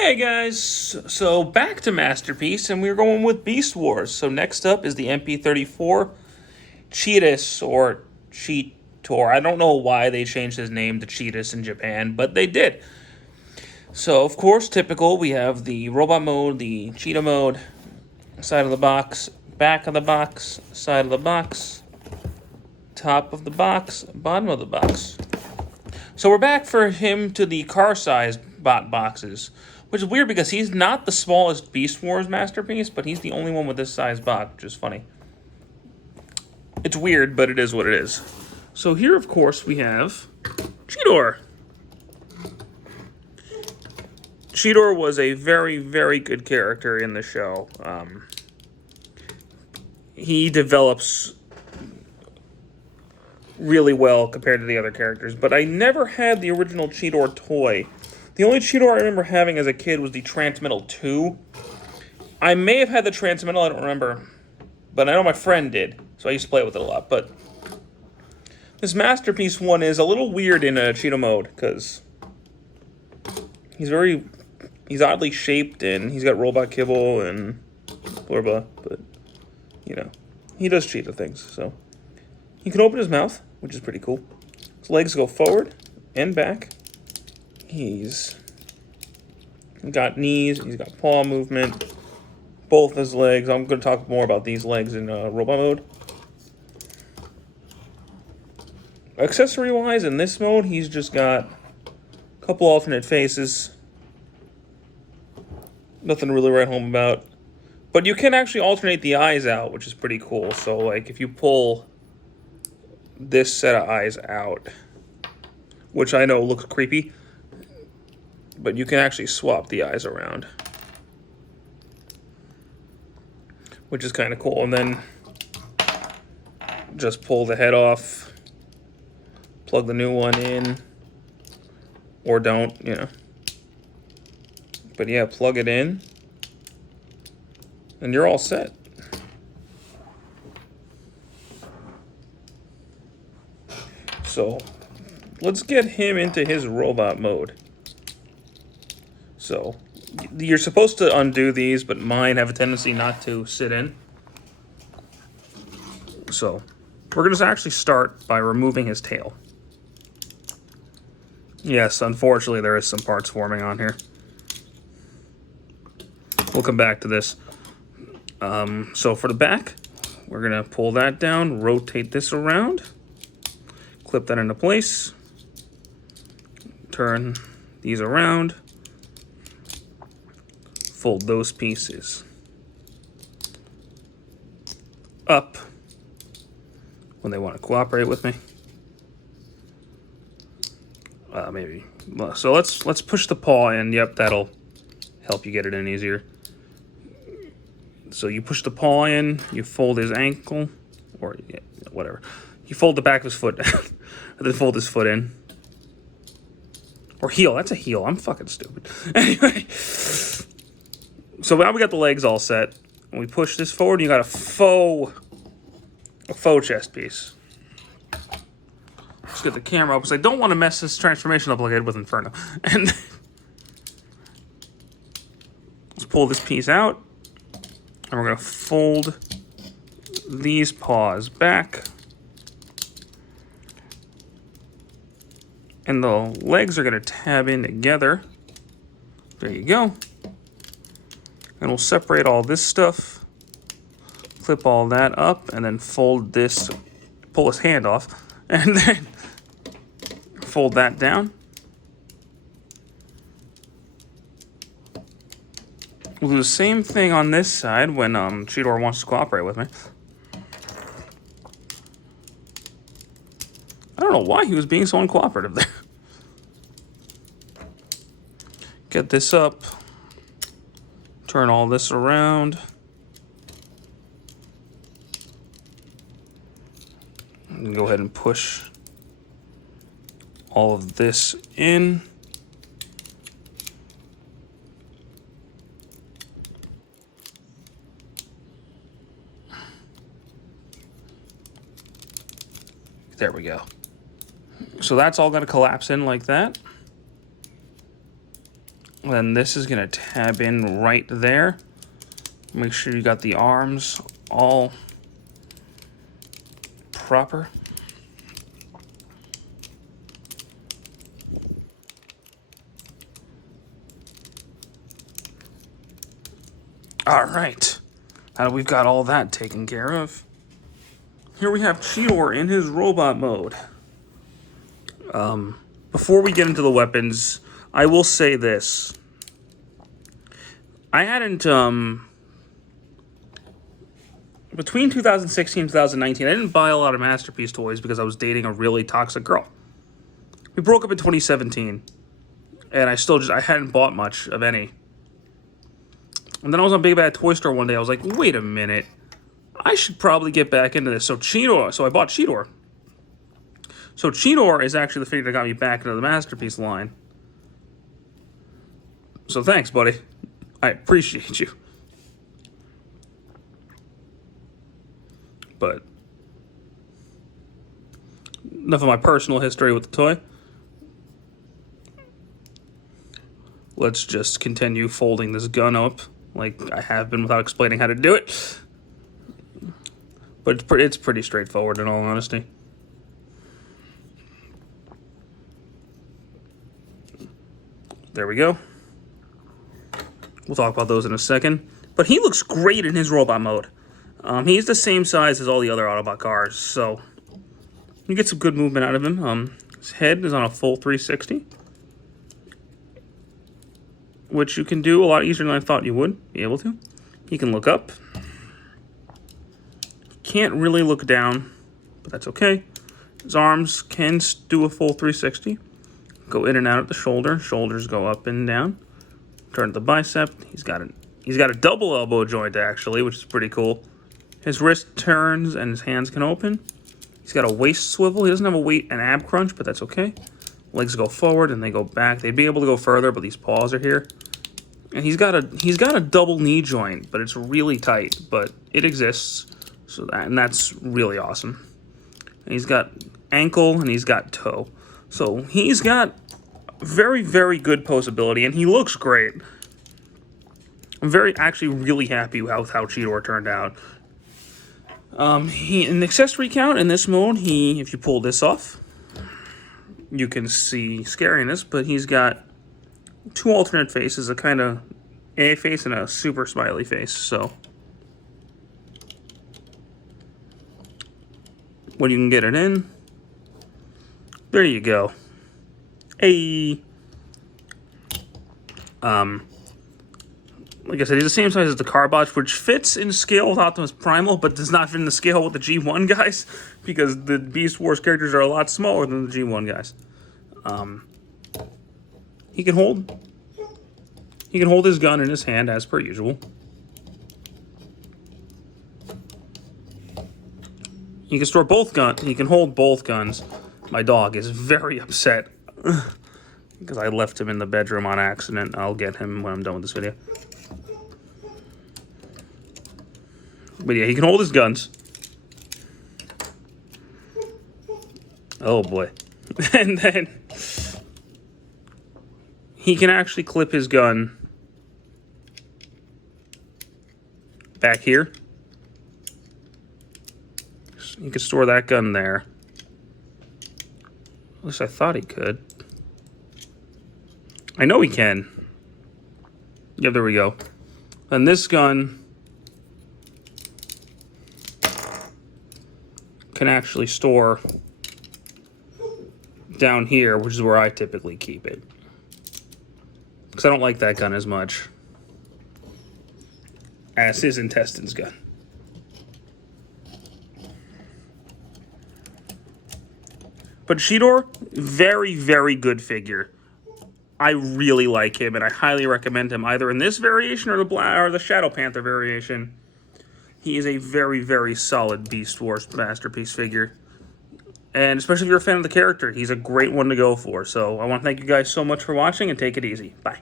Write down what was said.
Hey guys, so back to Masterpiece, and we're going with Beast Wars. So next up is the MP-34 Cheetus, or Cheetor. I don't know why they changed his name to Cheetus in Japan, but they did. So of course, typical, we have the robot mode, the cheetah mode, side of the box, back of the box, side of the box, top of the box, bottom of the box. So we're back for him to the car-sized bot boxes, which is weird because he's not the smallest Beast Wars masterpiece, but he's the only one with this size bot, which is funny. It's weird, but it is what it is. So here, of course, we have Cheetor. Cheetor was a very, very good character in the show. He develops really well compared to the other characters, but I never had the original Cheetor toy. The only Cheetor I remember having as a kid was the Transmetal 2. I may have had the Transmetal, I don't remember, but I know my friend did, so I used to play with it a lot. But this Masterpiece one is a little weird in a Cheetor mode, because he's oddly shaped, and he's got robot kibble, and blah blah, but, you know, he does Cheetah things, so. He can open his mouth, which is pretty cool. His legs go forward and back. He's got knees, he's got paw movement, both his legs. I'm going to talk more about these legs in robot mode. Accessory-wise, in this mode, he's just got a couple alternate faces. Nothing to really write home about. But you can actually alternate the eyes out, which is pretty cool. So, like, if you pull this set of eyes out, which I know looks creepy, but you can actually swap the eyes around, which is kind of cool. And then just pull the head off, plug the new one in, or don't, you know. But yeah, plug it in, and you're all set. So let's get him into his robot mode. So you're supposed to undo these, but mine have a tendency not to sit in. So we're going to actually start by removing his tail. Yes, unfortunately there is some parts forming on here. We'll come back to this. So for the back, we're going to pull that down, rotate this around, clip that into place, turn these around, fold those pieces up when they want to cooperate with me. Maybe. So let's push the paw in. Yep, that'll help you get it in easier. So you push the paw in, you fold his ankle, or yeah, whatever. You fold the back of his foot down, and then fold his foot in. Or heel, that's a heel, I'm fucking stupid. Anyway, so now we got the legs all set. And we push this forward, you got a faux chest piece. Let's get the camera up, because I don't want to mess this transformation up like I did with Inferno. And let's pull this piece out, and we're going to fold these paws back. And the legs are going to tab in together. There you go. And we'll separate all this stuff, clip all that up, and then fold this, pull his hand off, and then fold that down. We'll do the same thing on this side when Cheetor wants to cooperate with me. I don't know why he was being so uncooperative there. Get this up. Turn all this around. And go ahead and push all of this in. There we go. So that's all going to collapse in like that. Then this is going to tab in right there. Make sure you got the arms all proper. All right. Now that we've got all that taken care of, here we have Cheetor in his robot mode. Before we get into the weapons, I will say this. I hadn't, between 2016 and 2019, I didn't buy a lot of Masterpiece toys because I was dating a really toxic girl. We broke up in 2017, and I hadn't bought much of any. And then I was on Big Bad Toy Store one day. I was like, wait a minute. I should probably get back into this. So I bought Cheetor. So Cheetor is actually the figure that got me back into the Masterpiece line. So thanks, buddy. I appreciate you. But enough of my personal history with the toy. Let's just continue folding this gun up like I have been without explaining how to do it. But it's pretty straightforward in all honesty. There we go. We'll talk about those in a second. But he looks great in his robot mode. He's the same size as all the other Autobot cars, so you get some good movement out of him. His head is on a full 360, which you can do a lot easier than I thought you would be able to. He can look up. Can't really look down, but that's okay. His arms can do a full 360. Go in and out at the shoulder. Shoulders go up and down. Turn to the bicep. He's got a double elbow joint actually, which is pretty cool. His wrist turns and his hands can open. He's got a waist swivel. He doesn't have a weight and ab crunch, but that's okay. Legs go forward and they go back. They'd be able to go further, but these paws are here. And he's got a double knee joint, but it's really tight, but it exists. So that's really awesome. And he's got ankle and he's got toe. So he's got very, very good posability, and he looks great. I'm actually really happy with how Cheetor turned out. In Accessory Count, in this mode, if you pull this off, you can see scariness, but he's got two alternate faces, a kind of A face and a super smiley face, so when you can get it in, there you go. Like I said, he's the same size as the Carbots, which fits in scale with Optimus Primal, but does not fit in the scale with the G1 guys, because the Beast Wars characters are a lot smaller than the G1 guys. He can hold his gun in his hand as per usual. He can store both guns. He can hold both guns. My dog is very upset because I left him in the bedroom on accident. I'll get him when I'm done with this video. But yeah, he can hold his guns. Oh boy. And then he can actually clip his gun back here. You can store that gun there. At least I thought he could. I know he can. Yep, there we go. And this gun can actually store down here, which is where I typically keep it. Because I don't like that gun as much as his intestines gun. But Cheetor, very, very good figure. I really like him, and I highly recommend him either in this variation or the Shadow Panther variation. He is a very, very solid Beast Wars Masterpiece figure. And especially if you're a fan of the character, he's a great one to go for. So I want to thank you guys so much for watching, and take it easy. Bye.